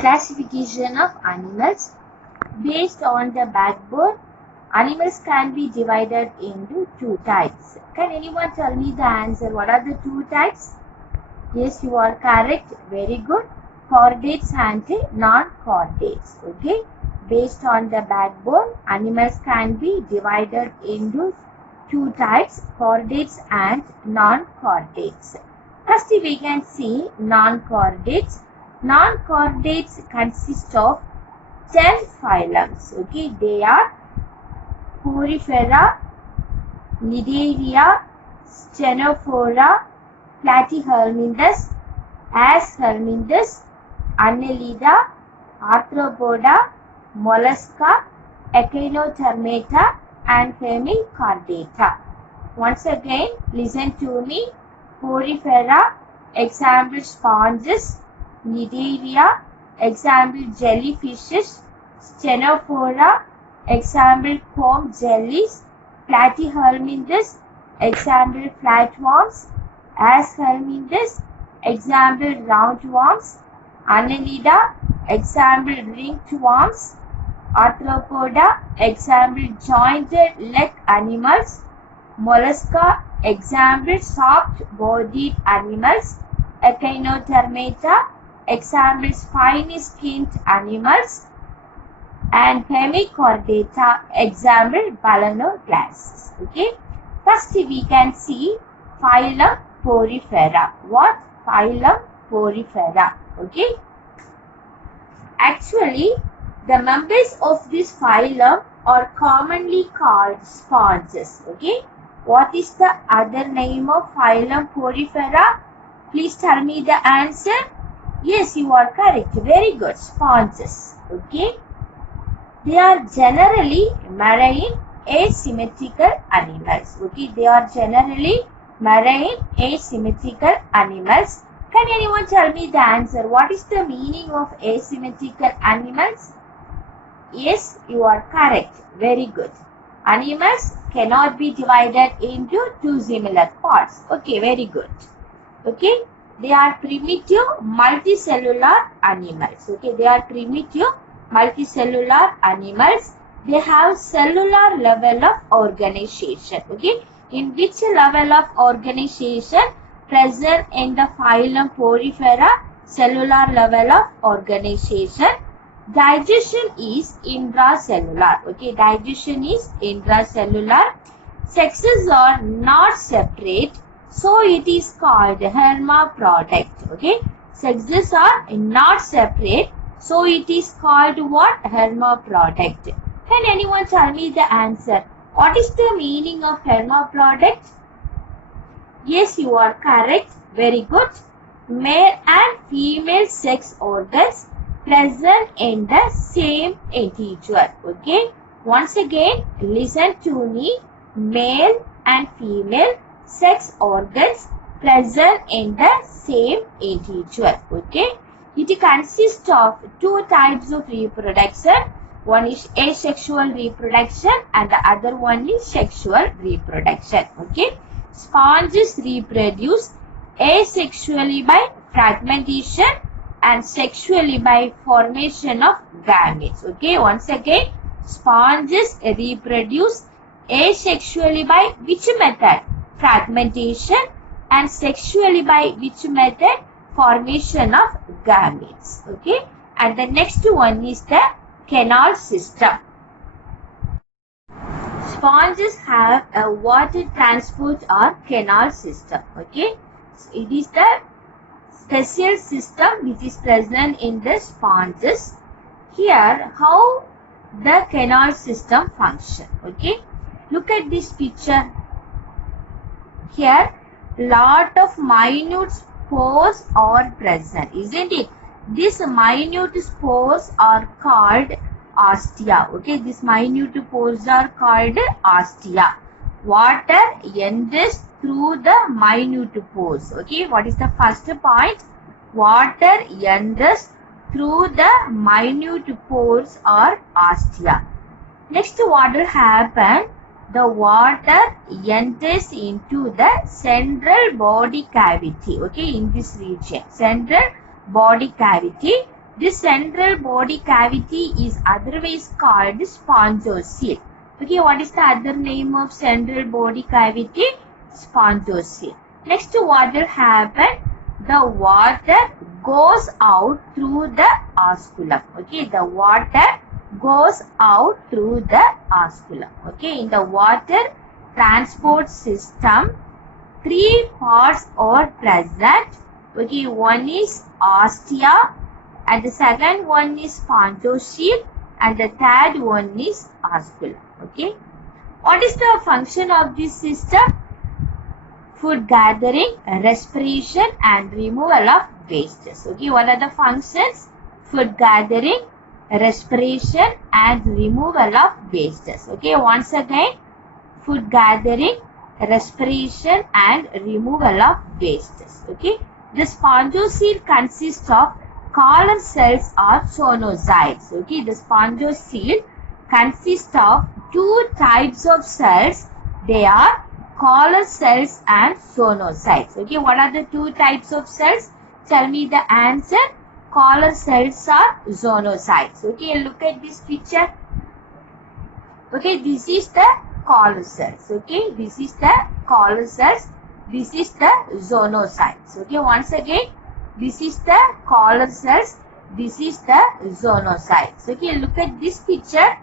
Classification of animals. Based on the backbone, animals can be divided into two types. Can anyone tell me the answer? What are the two types? Yes, you are correct. Very good. Chordates and non-chordates. Okay. Based on the backbone, animals can be divided into two types, chordates and non-chordates. First, we can see non-chordates. Non-chordates consist of 10 phylums. Okay, they are Porifera, Cnidaria, Stenophora, Platyhelminthes, Aschelminthes, Annelida, Arthropoda, Mollusca, Echinodermata, and Hemichordata. Once again, listen to me. Porifera, example sponges. Cnidaria, example jellyfishes. Stenophora, example comb jellies. Platyhelminthes, example flatworms. Aschelminthes, example roundworms. Annelida, example ringed worms. Arthropoda, example jointed leg animals. Mollusca, example soft-bodied animals. Echinodermata, example spiny-skinned animals. And Hemichordata, example balanoglass. Okay. First we can see phylum Porifera. What? Phylum Porifera. Okay. Actually, the members of this phylum are commonly called sponges. Okay. What is the other name of phylum Porifera? Please tell me the answer. Yes, you are correct. Very good. Sponges. Okay. They are generally marine asymmetrical animals. Okay. They are generally marine asymmetrical animals. Can anyone tell me the answer? What is the meaning of asymmetrical animals? Yes, you are correct. Very good. Animals cannot be divided into two similar parts. Okay, very good. Okay, they are primitive multicellular animals. Okay, they are primitive multicellular animals. They have cellular level of organization. Okay, in which level of organization present in the phylum Porifera? Cellular level of organization. Digestion is intracellular. Okay, digestion is intracellular. Sexes are not separate, so it is called hermaphrodite. Okay, sexes are not separate, so it is called what? Hermaphrodite. Can anyone tell me the answer? What is the meaning of hermaphrodite? Yes, you are correct. Very good. Male and female sex organs present in the same individual. Okay. Once again, listen to me. Male and female sex organs present in the same individual. Okay. It consists of two types of reproduction. One is asexual reproduction and the other one is sexual reproduction. Okay. Sponges reproduce asexually by fragmentation and sexually by formation of gametes. Okay, once again, sponges reproduce asexually by which method? Fragmentation, and sexually by which method? Formation of gametes. Okay, and the next one is the canal system. Sponges have a water transport or canal system. Okay, so it is the special system which is present in the sponges. Here, how the canal system function. Okay, look at this picture. Here, lot of minute spores are present, isn't it? These minute spores are called ostia. Okay, these minute spores are called ostia. Water enters through the minute pores. Okay, what is the first point? Water enters through the minute pores or ostia. Next, what will happen? The water enters into the central body cavity. Okay, in this region, central body cavity, This central body cavity is otherwise called spongocoel. Okay, what is the other name of central body cavity? Spongocoel. Next, what will happen? The water goes out through the osculum. Okay, the water goes out through the osculum. Okay, in the water transport system, three parts are present. Okay, one is ostia, and the second one is spongocoel, and the third one is osculum. Okay, what is the function of this system? Food gathering, respiration, and removal of wastes. Okay, what are the functions? Food gathering, respiration, and removal of wastes. Okay, once again, food gathering, respiration, and removal of wastes. Okay, the spongocoel consists of collar cells or zonocytes. Okay, the spongocoel consists of two types of cells. They are collar cells and zonocytes. Okay, what are the two types of cells? Tell me the answer. Collar cells or zonocytes. Okay, look at this picture. Okay, this is the collar cells. Okay, this is the collar cells. This is the zonocytes. Okay, once again, this is the collar cells. This is the zonocytes. Okay, look at this picture.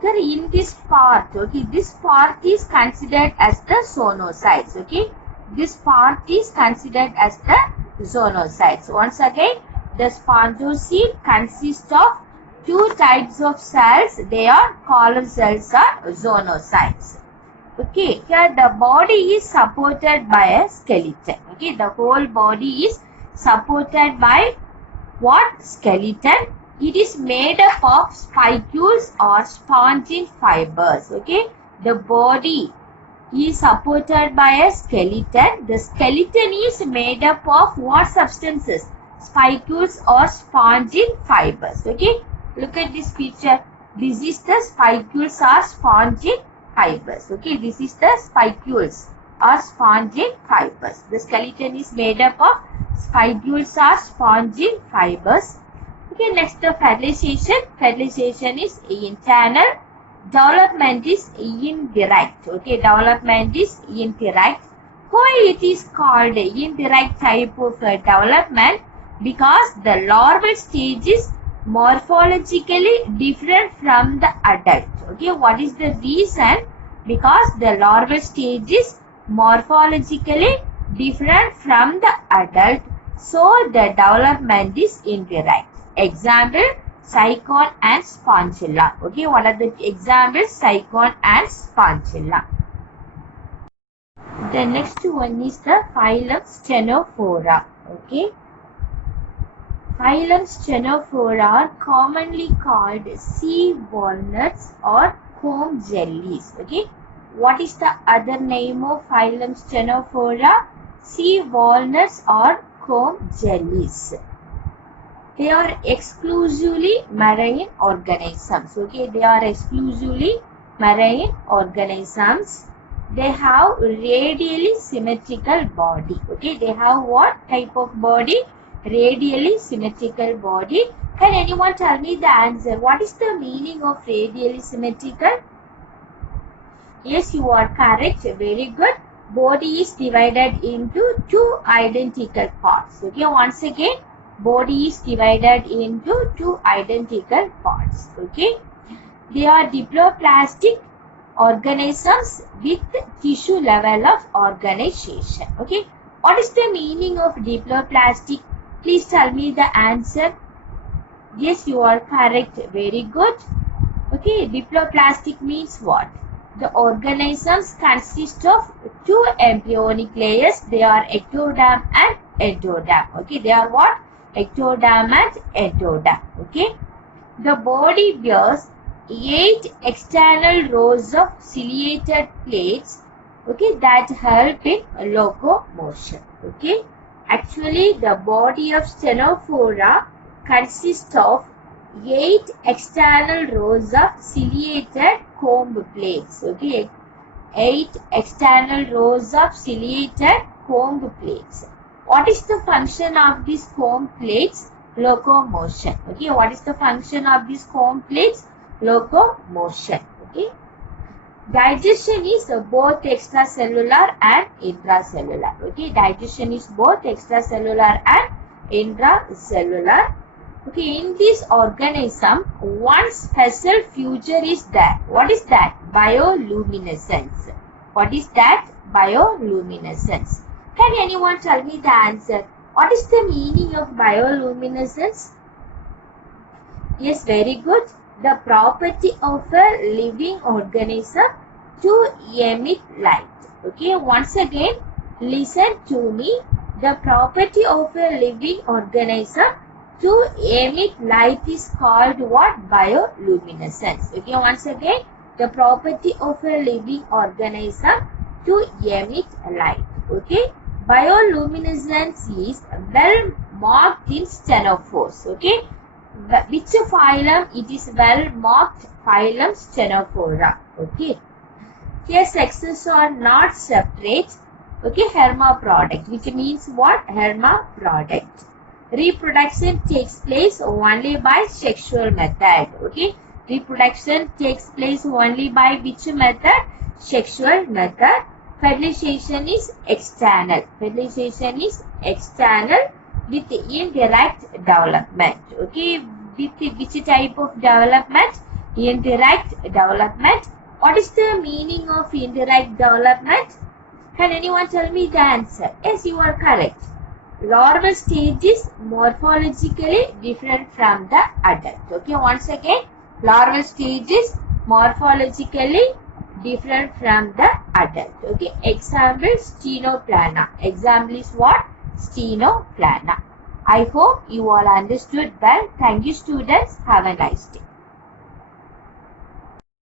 In this part, okay, this part is considered as the zonocytes. Okay, this part is considered as the zonocytes. Once again, the spongocoel consists of two types of cells. They are collar cells or zonocytes. Okay, here the body is supported by a skeleton. Okay, the whole body is supported by what? Skeleton. It is made up of spicules or spongin fibers. Okay, the body is supported by a skeleton. The skeleton is made up of what substances? Spicules or spongin fibers. Okay, look at this picture. This is the spicules or spongin fibers. Okay, this is the spicules or spongin fibers. The skeleton is made up of spicules or spongin fibers. Okay, next the fertilization. Fertilization is internal. Development is indirect. Okay, development is indirect. Why it is called indirect type of development? Because the larval stage is morphologically different from the adult. Okay, what is the reason? Because the larval stage is morphologically different from the adult, so the development is indirect. Example, cycon and sponchilla. Okay, what are the examples? Cycon and sponchilla. The next one is the phylum Stenophora. Okay, phylum Stenophora are commonly called sea walnuts or comb jellies. Okay, what is the other name of phylum Stenophora? Sea walnuts or comb jellies. They are exclusively marine organisms. Okay, they are exclusively marine organisms. They have radially symmetrical body. Okay, they have what type of body? Radially symmetrical body. Can anyone tell me the answer? What is the meaning of radially symmetrical? Yes, you are correct. Very good. Body is divided into two identical parts. Okay, once again, body is divided into two identical parts. Okay, they are diploplastic organisms with tissue level of organization. Okay, what is the meaning of diploplastic? Please tell me the answer. Yes, you are correct. Very good. Okay, diploplastic means what? The organisms consist of two embryonic layers. They are ectoderm and endoderm. Okay, they are what? Ectoderm and endoderm. Okay, the body bears 8 external rows of ciliated plates. Okay, that help in locomotion. Okay, actually the body of Stenophora consists of 8 external rows of ciliated comb plates. Okay, 8 external rows of ciliated comb plates. What is the function of these comb plates? Locomotion. Okay, what is the function of these comb plates? Locomotion. Okay. Digestion is both extracellular and intracellular. Okay, digestion is both extracellular and intracellular. Okay, in this organism, one special feature is that. What is that? Bioluminescence. What is that? Bioluminescence. Can anyone tell me the answer? What is the meaning of bioluminescence? Yes, very good. The property of a living organism to emit light. Okay, once again, listen to me. The property of a living organism to emit light is called what? Bioluminescence. Okay, once again, the property of a living organism to emit light. Okay, bioluminescence is well marked in stenophores. Okay, which phylum? It is well marked phylum Stenophora. Okay. Here sexes are not separate. Okay, hermaphrodite, which means what? Hermaphrodite. Reproduction takes place only by sexual method. Okay, reproduction takes place only by which method? Sexual method. Fertilization is external. Fertilization is external with indirect development. Okay, with which type of development? Indirect development. What is the meaning of indirect development? Can anyone tell me the answer? Yes, you are correct. Larval stage is morphologically different from the adult. Okay, once again, larval stage is morphologically different from the adult. Okay, example Stenoplana. Example is what? Stenoplana. I hope you all understood well. Thank you, students. Have a nice day.